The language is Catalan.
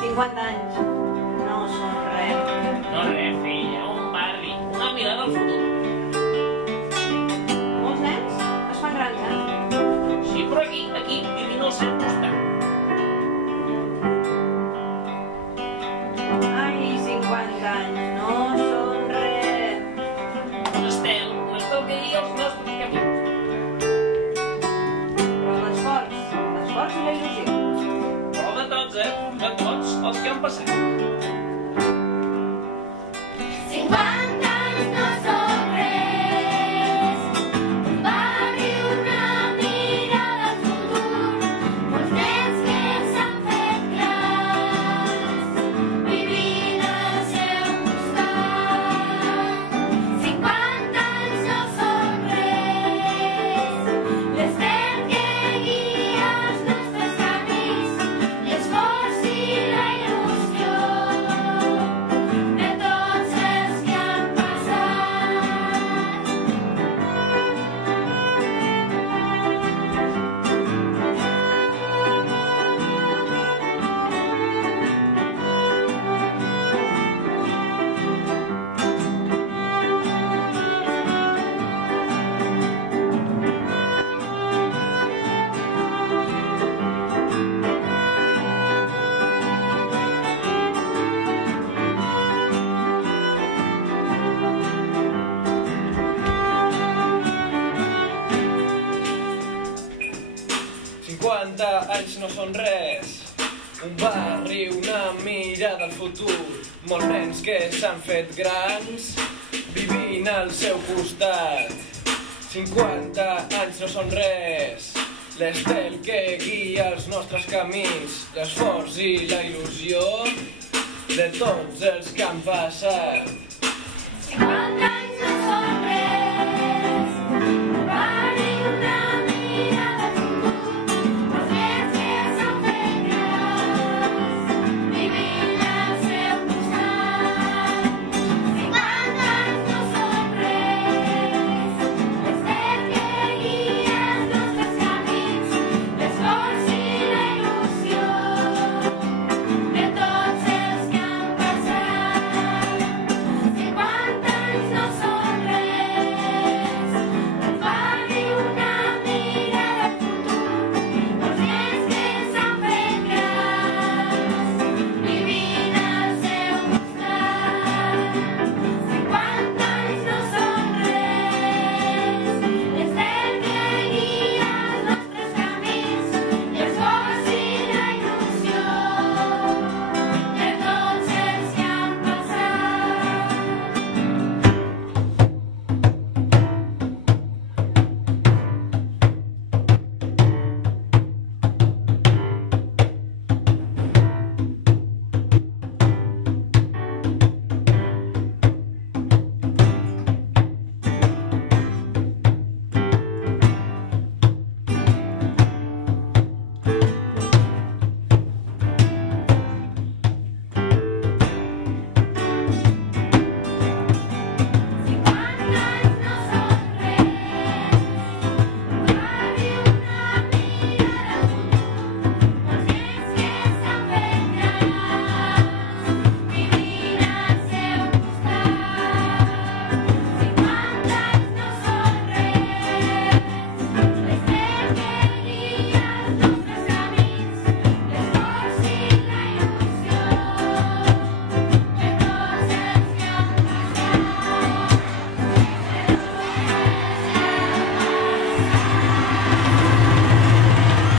50 anys no són res. No res, filla, un barri, una mirada al futur. Molts nens es fan grans, Sí, però aquí, vivint al seu costat. Ai, 50 anys no són res. L'estel que guia els nostres camins. Però l'esforç i la il·lusió. Però de tots, de tots els que han passat. 50 anys no són res, un barri, una mirada al futur, molts nens que s'han fet grans, vivint al seu costat. 50 anys no són res, l'estel que guia els nostres camins, l'esforç i la il·lusió de tots els que han passat. 50 anys no són res, un barri, una mirada al futur, molts nens que s'han fet grans, vivint al seu costat. 50 anys no són res, l'estel que guia els nostres camins, l'esforç i la il·lusió de tots els que han passat. 50